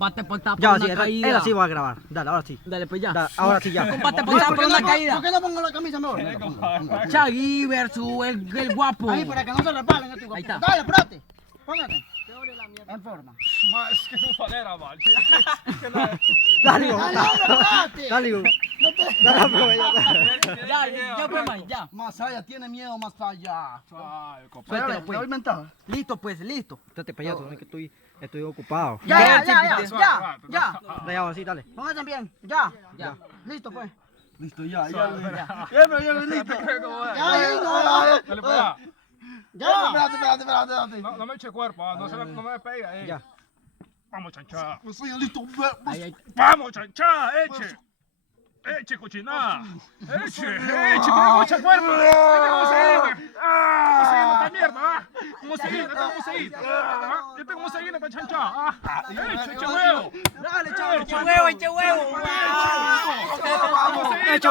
combate por estar por Ya, una sí, caída. él así va a grabar. Dale, ahora sí. Dale, pues ya. Ahora sí, ya. Combate por estar por una caída. ¿Por qué no pongo la camisa mejor? Venga, pongo. Chagui versus el guapo. Ahí, para que no se resbalen estos Ahí está. Dale, espérate. Póngate. En forma. Es que es falera, mal. Dale, Hugo. Dale, hombre, espérate. Dale, Hugo. Dale, Hugo, ya. Ya, pues, man, ya. Más allá, tiene miedo más allá. Suéltalo, pues. ¿Lo inventado? Listo, pues, listo. Espérate, payaso, es que estoy ocupado. Ya. Dale, ahora sí, dale. Póngase bien. Ya. Ya. Listo, pues. Listo, Ya, listo. Ya, ahí, no. Dale, para. Ya. Espérate. No me eche cuerpo, no me pega. Ya. Vamos, chancha. Listo. Ahí. Vamos, chancha, eche. Eche, cochina. Eche, pero mucha cuerpo. ¿Cómo seguir? ¿Cómo seguir esta mierda? ¿Cómo seguir? Yo tengo cómo seguir esta chancha. Eche huevo. Dale, chaval. Eche huevo. Hecho.